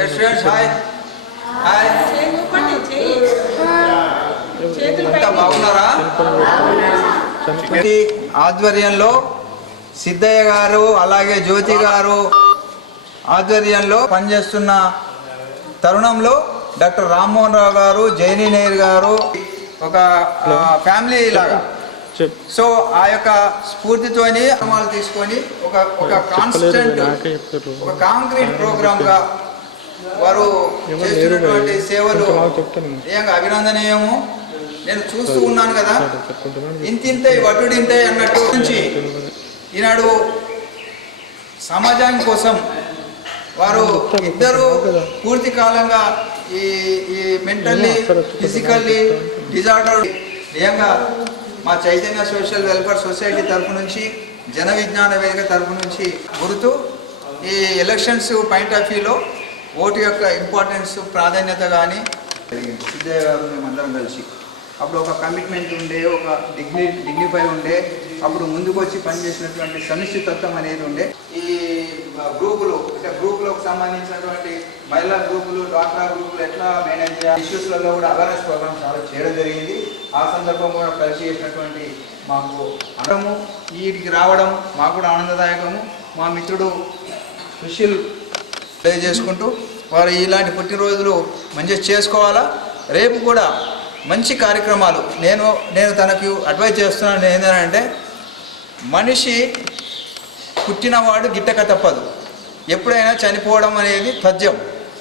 Hi hi బాగున్నారా? ఆధ్వర్యంలో సిద్ధయ్య గారు అలాగే జ్యోతి గారు ఆధ్వర్యంలో పనిచేస్తున్న తరుణంలో డాక్టర్ రామ్మోహన్ రావు గారు జైని నేర్ గారు ఒక ఫ్యామిలీ లాగా. సో ఆ యొక్క స్ఫూర్తితోని తీసుకొని ఒక ఒక కాన్స్టెంట్ ఒక కాంక్రీట్ ప్రోగ్రామ్గా వారు చేస్తున్నటువంటి. సేవలు. నిజంగా అభినందనీయము నేను చూస్తూ ఉన్నాను కదా ఇంతింతై వటుడింతై అన్నట్టు నుంచి ఈనాడు సమాజం కోసం వారు ఇద్దరు పూర్తి కాలంగా ఈ ఈ మెంటల్లీ ఫిజికల్లీ డిజార్డర్ నిజంగా మా చైతన్య సోషల్ వెల్ఫేర్ సొసైటీ తరపు నుంచి జన విజ్ఞాన వేదిక తరపు నుంచి గుర్తు ఈ ఎలక్షన్స్ పాయింట్ ఆఫ్ వ్యూలో ఓటు యొక్క ఇంపార్టెన్స్ ప్రాధాన్యత కానీ సిద్ధయ్య గారు మేమందరం కలిసి. అప్పుడు ఒక కమిట్మెంట్ ఉండే ఒక డిగ్ని డిగ్నిఫై ఉండే అప్పుడు ముందుకు వచ్చి పనిచేసినటువంటి సమిష్టి తత్వం అనేది ఉండే. ఈ గ్రూపులు అంటే గ్రూపులకు సంబంధించినటువంటి మహిళా గ్రూపులు డాక్టర్ గ్రూపులు ఎట్లా మేనేజ్ చేయాలి? ఇష్యూస్లలో కూడా అవేర్నెస్ ప్రోగ్రామ్ చాలా చేయడం జరిగింది. ఆ సందర్భం కూడా కలిసి చేసినటువంటి మాకు అందరము వీటికి రావడం మాకు కూడా ఆనందదాయకము. మా మిత్రుడు సుశీల్ తెలియజేసుకుంటూ వారు ఇలాంటి పుట్టినరోజులు మంచిగా చేసుకోవాలా? రేపు కూడా మంచి కార్యక్రమాలు నేను నేను తనకు అడ్వైజ్ చేస్తున్నాను ఏంటంటే మనిషి పుట్టినవాడు గిట్టక తప్పదు. ఎప్పుడైనా చనిపోవడం అనేది తథ్యం.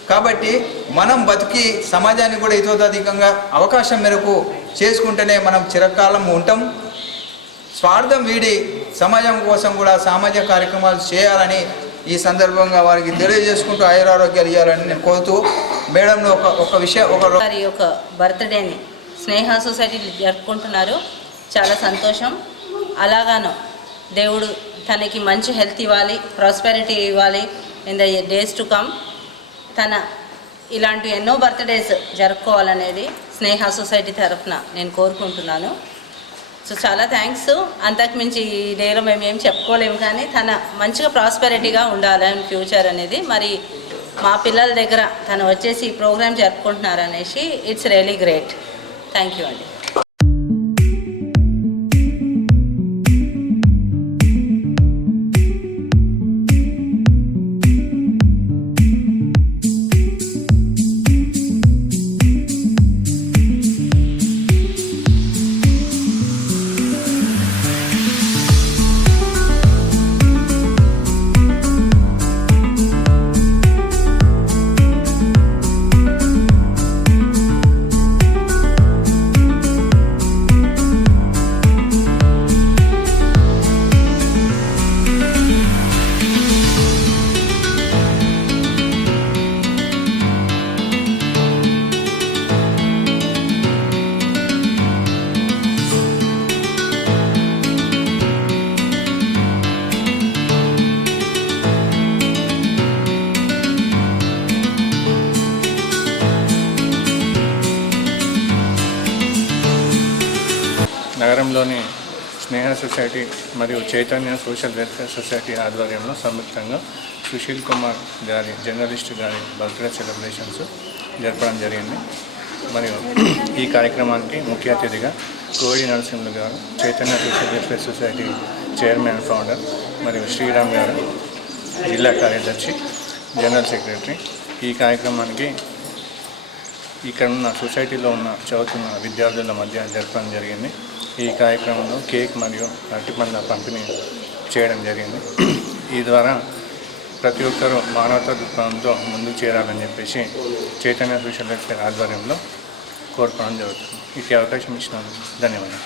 కాబట్టి మనం బతికి సమాజాన్ని కూడా ఇతోధికంగా అవకాశం మేరకు చేసుకుంటేనే మనం చిరకాలం ఉంటాం. స్వార్థం వీడి సమాజం కోసం కూడా సామాజిక కార్యక్రమాలు చేయాలని ఈ సందర్భంగా వారికి తెలియజేసుకుంటూ ఆయురారోగ్యాలు ఇవ్వాలని నేను కోరుతూ మేడం ఒక ఒక విషయం ఒక యొక్క బర్త్డేని స్నేహ సొసైటీ జరుపుకుంటున్నారు. చాలా సంతోషం. అలాగాను దేవుడు తనకి మంచి హెల్త్ ఇవ్వాలి ప్రాస్పెరిటీ ఇవ్వాలి in the days to come. తన ఇలాంటి ఎన్నో బర్త్డేస్ జరుపుకోవాలనేది స్నేహ సొసైటీ తరఫున నేను కోరుకుంటున్నాను. సో చాలా థ్యాంక్స్ అంతకుమించి ఈ డేలో మేము ఏం చెప్పుకోలేము కానీ తన మంచిగా ప్రాస్పెరిటీగా ఉండాలని ఫ్యూచర్ అనేది. మరి మా పిల్లల దగ్గర తను వచ్చేసి ఈ ప్రోగ్రామ్ జరుపుకుంటున్నారు అనేసి it's really great thank you అండి. నగరంలోని స్నేహ సొసైటీ మరియు చైతన్య సోషల్ వెల్ఫేర్ సొసైటీ ఆధ్వర్యంలో సంయుక్తంగా సుశీల్ కుమార్ గారి జర్నలిస్ట్ గారి బర్త్డే సెలబ్రేషన్స్ జరపడం జరిగింది. మరియు ఈ కార్యక్రమానికి ముఖ్య అతిథిగా కోడి నరసింహులు గారు Chaitanya social welfare society chairman founder మరియు శ్రీరామ్ గారు జిల్లా కార్యదర్శి జనరల్ సెక్రటరీ. ఈ కార్యక్రమానికి ఇక్కడ ఉన్న సొసైటీలో ఉన్న చదువుతున్న విద్యార్థుల మధ్య జరపడం జరిగింది. ఈ కార్యక్రమంలో కేక్ మరియు అరటిపండ్ల పంపిణీ చేయడం జరిగింది. ఈ ద్వారా ప్రతి ఒక్కరూ మానవతా దృక్పథంతో ముందుకు చేరాలని చెప్పేసి చైతన్య సోషల్ వెల్ఫేర్ ఆధ్వర్యంలో కోరుకోవడం జరుగుతుంది. ఇది అవకాశం ఇచ్చినందుకు ధన్యవాదాలు.